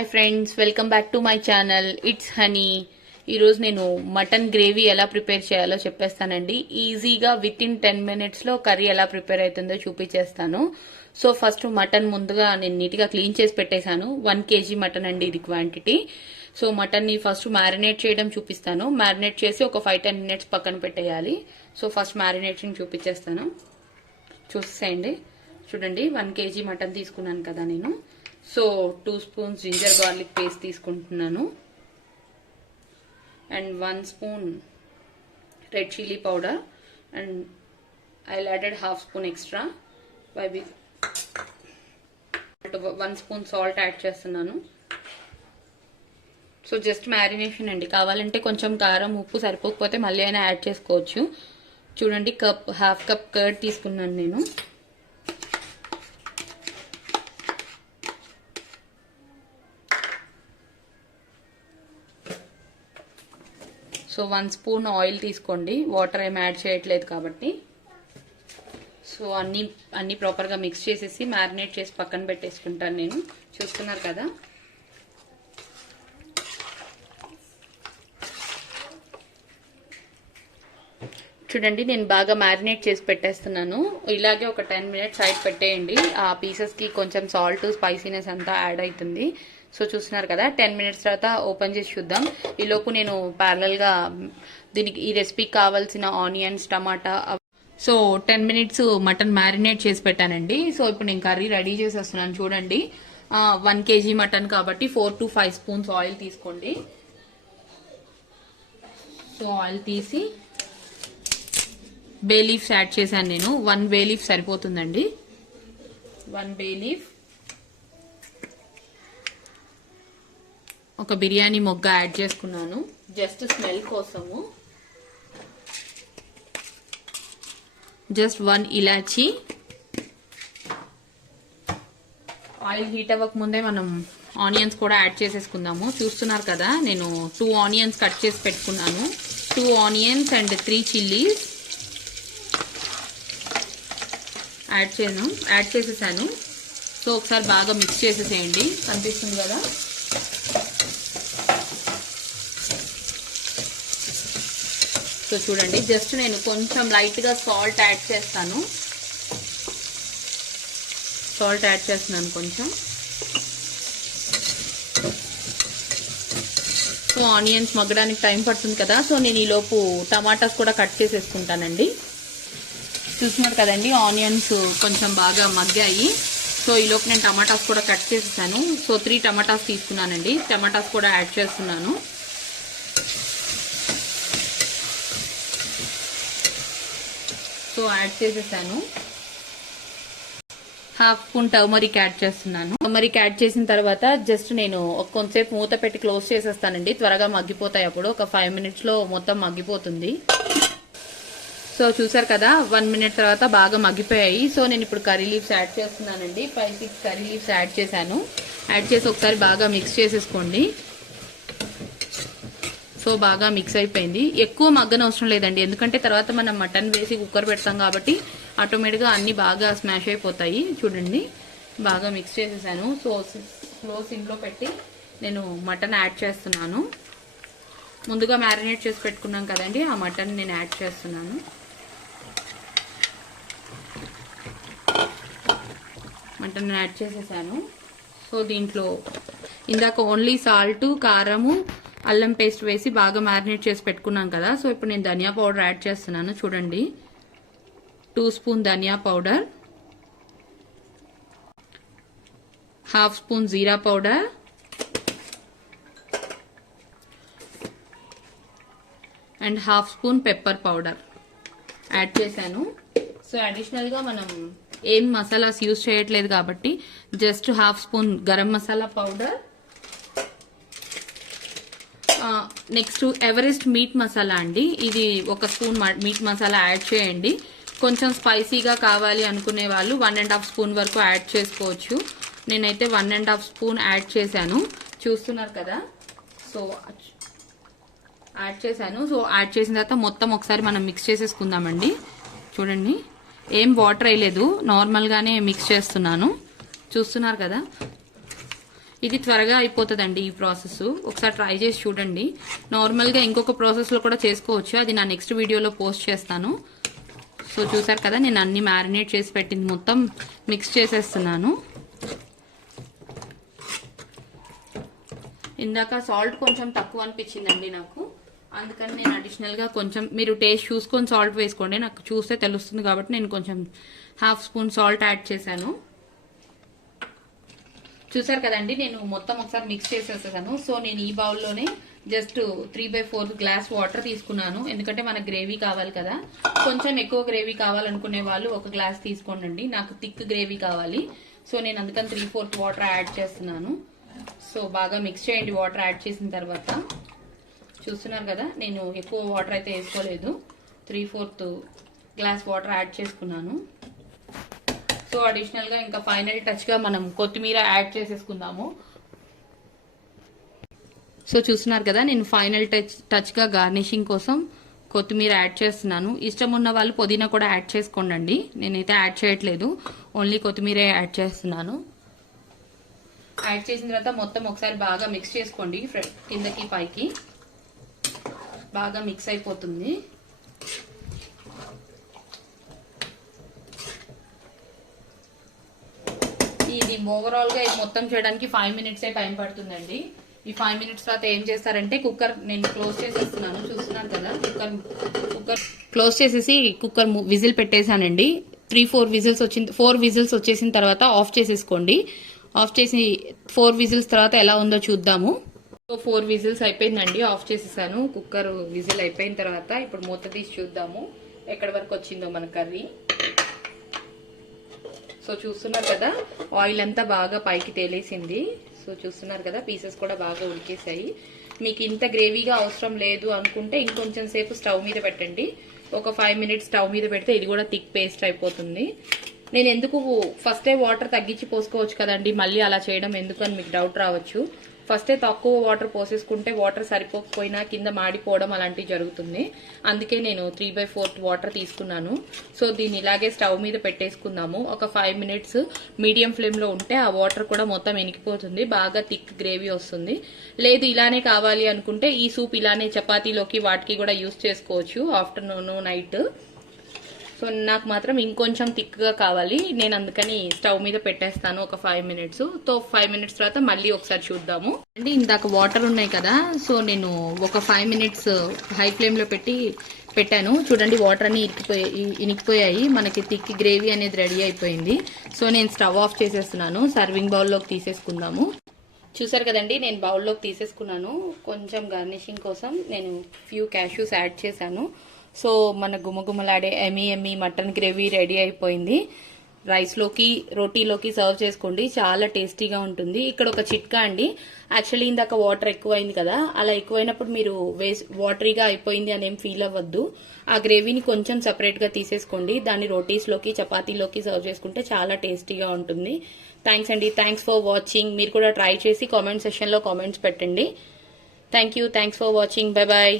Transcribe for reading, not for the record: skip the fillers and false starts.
Hi friends, welcome back to my channel. It's honey. ఈరోజు నేను mutton gravy ఎలా prepare చేయాలో చెప్పేస్తానండి. ఈజీగా విత్ ఇన్ 10 మినిట్స్లో కర్రీ ఎలా ప్రిపేర్ అవుతుందో చూపించేస్తాను. సో ఫస్ట్ మటన్ ముందుగా నేను నీట్గా క్లీన్ చేసి పెట్టేశాను. 1 kg మటన్ అండి ఇది క్వాంటిటీ. సో మటన్ని ఫస్ట్ మ్యారినేట్ చేయడం చూపిస్తాను. మ్యారినేట్ చేసి ఒక 5-10 మినిట్స్ పక్కన పెట్టేయాలి. సో ఫస్ట్ మ్యారినేషన్ చూపించేస్తాను, చూసేయండి. చూడండి, 1 kg మటన్ తీసుకున్నాను కదా నేను. So 2 spoons ginger garlic paste తీసుకుంటున్నాను and 1 spoon red chilli powder and I added 1/2 spoon extra 1 spoon salt add చేస్తున్నాను. సో జస్ట్ మ్యారినేషన్ అండి. కావాలంటే కొంచెం కారం ఉప్పు సరిపోకపోతే మళ్ళీ అయినా యాడ్ చేసుకోవచ్చు. చూడండి, 1/2 కప్ కర్డ్ తీసుకున్నాను నేను. సో 1 స్పూన్ ఆయిల్ తీసుకోండి, వాటర్ ఏమి యాడ్ చేయట్లేదు కాబట్టి. సో అన్నీ ప్రాపర్గా మిక్స్ చేసేసి మ్యారినేట్ చేసి పక్కన పెట్టేసుకుంటాను నేను. చూస్తున్నారు కదా. చూడండి, నేను బాగా మ్యారినేట్ చేసి పెట్టేస్తున్నాను. ఇలాగే ఒక 10 మినిట్స్ సైడ్ పెట్టేయండి. ఆ పీసెస్కి కొంచెం సాల్ట్, స్పైసీనెస్ అంతా యాడ్ అవుతుంది. సో చూస్తున్నారు కదా. 10 మినిట్స్ తర్వాత ఓపెన్ చేసి చూద్దాం. ఈలోపు నేను ప్యారలల్గా దీనికి ఈ రెసిపీకి కావాల్సిన ఆనియన్స్, టమాటా. సో 10 మినిట్స్ మటన్ మ్యారినేట్ చేసి పెట్టానండి. సో ఇప్పుడు నేను కర్రీ రెడీ చేసేస్తున్నాను. చూడండి, 1 kg మటన్ కాబట్టి 4 to 5 స్పూన్స్ ఆయిల్ తీసుకోండి. సో ఆయిల్ తీసి బే లీఫ్స్ యాడ్ చేశాను నేను. 1 బే లీఫ్ సరిపోతుందండి. 1 బే లీఫ్, ఒక బిర్యానీ మొగ్గ యాడ్ చేసుకున్నాను జస్ట్ స్మెల్ కోసము. జస్ట్ 1 ఇలాచీ. ఆయిల్ హీట్ అవ్వక ముందే మనం ఆనియన్స్ కూడా యాడ్ చేసేసుకుందాము. చూస్తున్నారు కదా, నేను 2 ఆనియన్స్ కట్ చేసి పెట్టుకున్నాను. 2 ఆనియన్స్ అండ్ 3 చిల్లీస్ యాడ్ చేసేసాను. సో ఒకసారి బాగా మిక్స్ చేసేసేయండి. కనిపిస్తుంది కదా. సో చూడండి, జస్ట్ నేను కొంచెం లైట్గా సాల్ట్ యాడ్ చేస్తాను. సాల్ట్ యాడ్ చేస్తున్నాను కొంచెం. సో ఆనియన్స్ మగ్గడానికి టైం పడుతుంది కదా. సో నేను ఈలోపు టమాటాస్ కూడా కట్ చేసేసుకుంటానండి. చూస్తున్నారు కదండి, ఆనియన్స్ కొంచెం బాగా మగ్గాయి. సో ఈలోపు నేను టమాటాస్ కూడా కట్ చేసేసాను. సో 3 టమాటాస్ తీసుకున్నానండి. టమాటాస్ కూడా యాడ్ చేస్తున్నాను. సో యాడ్ చేసేసాను. 1/2 స్పూన్ టర్మరిక్ యాడ్ చేస్తున్నాను. టర్మరిక్ యాడ్ చేసిన తర్వాత జస్ట్ నేను కొంతసేపు మూత పెట్టి క్లోజ్ చేసేస్తానండి. త్వరగా మగ్గిపోతాయి. అప్పుడు ఒక 5 మినిట్స్లో మొత్తం మగ్గిపోతుంది. సో చూసారు కదా, 1 మినిట్ తర్వాత బాగా మగ్గిపోయాయి. సో నేను ఇప్పుడు కర్రీ లీవ్స్ యాడ్ చేస్తున్నానండి. 5-6 కర్రీ లీవ్స్ యాడ్ చేశాను. యాడ్ చేసి ఒకసారి బాగా మిక్స్ చేసేసుకోండి. సో బాగా మిక్స్ అయిపోయింది. ఎక్కువ మగ్గన అవసరం లేదండి, ఎందుకంటే తర్వాత మనం మటన్ వేసి కుక్కర్ పెడతాం కాబట్టి ఆటోమేటిక్గా అన్నీ బాగా స్మాష్ అయిపోతాయి. చూడండి, బాగా మిక్స్ చేసేసాను. సో స్లో సిమ్లో పెట్టి నేను మటన్ యాడ్ చేస్తున్నాను. ముందుగా మ్యారినేట్ చేసి పెట్టుకున్నాం కదండి, ఆ మటన్ నేను యాడ్ చేస్తున్నాను. మటన్ యాడ్ చేసేసాను. సో దీంట్లో ఇందాక ఓన్లీ సాల్ట్, కారము, అల్లం పేస్ట్ వేసి బాగా మ్యారినేట్ చేసి పెట్టుకున్నాం కదా. సో ఇప్పుడు నేను ధనియా పౌడర్ యాడ్ చేస్తున్నాను. చూడండి, 2 స్పూన్ ధనియా పౌడర్, 1/2 స్పూన్ జీరా powder and 1/2 spoon pepper powder add చేశాను. సో అడిషనల్గా మనం ఏం మసాలాస్ యూజ్ చేయట్లేదు కాబట్టి just 1/2 spoon garam masala powder. Next Everest meat masala అండి. ఇది 1 స్పూన్ మీట్ మసాలా యాడ్ చేయండి. కొంచెం స్పైసీగా కావాలి అనుకునే వాళ్ళు 1.5 స్పూన్ వరకు యాడ్ చేసుకోవచ్చు. నేనైతే 1.5 స్పూన్ యాడ్ చేశాను. చూస్తున్నారు కదా. సో యాడ్ చేశాను. సో యాడ్ చేసిన తర్వాత మొత్తం ఒకసారి మనం మిక్స్ చేసేసుకుందామండి. చూడండి, ఏం వాటర్ వేయలేదు, నార్మల్గానే మిక్స్ చేస్తున్నాను. చూస్తున్నారు కదా. ఇది త్వరగా అయిపోతుందండి ఈ ప్రాసెస్. ఒకసారి ట్రై చేసి చూడండి. నార్మల్గా ఇంకొక ప్రాసెస్లో కూడా చేసుకోవచ్చు, అది నా నెక్స్ట్ వీడియోలో పోస్ట్ చేస్తాను. సో చూసారు కదా, నేను అన్ని మ్యారినేట్ చేసి పెట్టింది మొత్తం మిక్స్ చేసేస్తున్నాను. ఇందాక సాల్ట్ కొంచెం తక్కువ అనిపించిందండి నాకు, అందుకని నేను అడిషనల్గా కొంచెం, మీరు టేస్ట్ చూసుకొని సాల్ట్ వేసుకోండి, నాకు చూస్తే తెలుస్తుంది కాబట్టి నేను కొంచెం హాఫ్ స్పూన్ సాల్ట్ యాడ్ చేశాను. చూసారు కదండి, నేను మొత్తం ఒకసారి మిక్స్ చేసేసాను. సో నేను ఈ బౌల్లోనే జస్ట్ 3/4 గ్లాస్ వాటర్ తీసుకున్నాను, ఎందుకంటే మనకు గ్రేవీ కావాలి కదా. కొంచెం ఎక్కువ గ్రేవీ కావాలనుకునే వాళ్ళు 1 గ్లాస్ తీసుకోండి, నాకు థిక్ గ్రేవీ కావాలి. సో నేను అందుకని 3/4 వాటర్ యాడ్ చేస్తున్నాను. సో బాగా మిక్స్ చేయండి. వాటర్ యాడ్ చేసిన తర్వాత చూస్తున్నారు కదా, నేను ఎక్కువ వాటర్ అయితే వేసుకోలేదు, 3/4 గ్లాస్ వాటర్ యాడ్ చేసుకున్నాను. సో అడిషనల్గా ఇంకా ఫైనల్ టచ్గా మనం కొత్తిమీర యాడ్ చేసేసుకుందాము. సో చూస్తున్నారు కదా, నేను ఫైనల్ టచ్గా గార్నిషింగ్ కోసం కొత్తిమీర యాడ్ చేస్తున్నాను. ఇష్టం ఉన్న వాళ్ళు పుదీనా కూడా యాడ్ చేసుకోండి, నేనైతే యాడ్ చేయట్లేదు, ఓన్లీ కొత్తిమీర యాడ్ చేస్తున్నాను. యాడ్ చేసిన తర్వాత మొత్తం ఒకసారి బాగా మిక్స్ చేసుకోండి, కిందకి పైకి బాగా మిక్స్ అయిపోతుంది. ఇది ఓవరాల్ గా మొత్తం చేయడానికి 5 మినిట్స్ టైం పడుతుందండి. ఈ 5 మినిట్స్ తర్వాత ఏం చేస్తారంటే, కుక్కర్ నేను క్లోజ్ చేసేస్తున్నాను. చూస్తున్నారు కదా, కుక్కర్ క్లోజ్ చేసేసి కుక్కర్ విజిల్ పెట్టేశానండి. 4 విజిల్స్ వచ్చేసిన తర్వాత ఆఫ్ చేసేసుకోండి. ఆఫ్ చేసి 4 విజిల్స్ తర్వాత ఎలా ఉందో చూద్దాము. 4 విజిల్స్ అయిపోయిందండి, ఆఫ్ చేసేసాను. కుక్కర్ విజిల్ అయిపోయిన తర్వాత ఇప్పుడు మూత తీసి చూద్దాము ఎక్కడి వరకు వచ్చిందో మన కర్రీ. సో చూస్తున్నారు కదా, ఆయిల్ అంతా బాగా పైకి తేలేసింది. సో చూస్తున్నారు కదా, పీసెస్ కూడా బాగా ఉడికేసాయి. మీకు ఇంత గ్రేవీగా అవసరం లేదు అనుకుంటే ఇంకొంచెం సేపు స్టవ్ మీద పెట్టండి. ఒక 5 మినిట్స్ స్టవ్ మీద పెడితే ఇది కూడా థిక్ పేస్ట్ అయిపోతుంది. నేను ఎందుకు ఫస్టే వాటర్ తగ్గించి పోసుకోవచ్చు కదండి, మళ్ళీ అలా చేయడం ఎందుకు అని మీకు డౌట్ రావచ్చు. ఫస్టే తక్కువ వాటర్ పోసేసుకుంటే వాటర్ సరిపోకపోయినా కింద మాడిపోవడం అలాంటివి జరుగుతుంది. అందుకే నేను 3/4 వాటర్ తీసుకున్నాను. సో దీన్ని ఇలాగే స్టవ్ మీద పెట్టేసుకుందాము. ఒక 5 మినిట్స్ మీడియం ఫ్లేమ్లో ఉంటే ఆ వాటర్ కూడా మొత్తం ఎనికిపోతుంది, బాగా థిక్ గ్రేవీ వస్తుంది. లేదు ఇలానే కావాలి అనుకుంటే ఈ సూప్ ఇలానే చపాతీలోకి వాటికి కూడా యూస్ చేసుకోవచ్చు, ఆఫ్టర్నూన్ నైట్. సో నాకు మాత్రం ఇంకొంచెం థిక్గా కావాలి, నేను అందుకని స్టవ్ మీద పెట్టేస్తాను ఒక 5 మినిట్స్. సో 5 మినిట్స్ తర్వాత మళ్ళీ ఒకసారి చూద్దాము అండి. ఇందాక వాటర్ ఉన్నాయి కదా, సో నేను ఒక 5 మినిట్స్ హై ఫ్లేమ్లో పెట్టాను. చూడండి, వాటర్ అన్ని ఇనికిపోయాయి, మనకి థిక్ గ్రేవీ అనేది రెడీ అయిపోయింది. సో నేను స్టవ్ ఆఫ్ చేసేస్తున్నాను, సర్వింగ్ బౌల్లోకి తీసేసుకుందాము. చూసారు కదండి, నేను బౌల్లోకి తీసేసుకున్నాను. కొంచెం గార్నిషింగ్ కోసం నేను ఫ్యూ క్యాష్యూస్ యాడ్ చేశాను. సో మన గుమగుమలాడే ఎమ్మీ మటన్ గ్రేవీ రెడీ అయిపోయింది. రైస్లోకి రోటీలోకి సర్వ్ చేసుకోండి, చాలా టేస్టీగా ఉంటుంది. ఇక్కడ ఒక చిట్కా అండి, యాక్చువల్లీ ఇందాక వాటర్ ఎక్కువైంది కదా, అలా ఎక్కువైనప్పుడు మీరు వాటరీగా అయిపోయింది అని ఏం ఫీల్ అవ్వద్దు. ఆ గ్రేవీని కొంచెం సపరేట్గా తీసేసుకోండి, దాన్ని రోటీస్లోకి చపాతీలోకి సర్వ్ చేసుకుంటే చాలా టేస్టీగా ఉంటుంది. థ్యాంక్స్ అండి, థ్యాంక్స్ ఫర్ వాచింగ్. మీరు కూడా ట్రై చేసి కామెంట్ సెక్షన్లో కామెంట్స్ పెట్టండి. Thank you, thanks for watching, bye bye.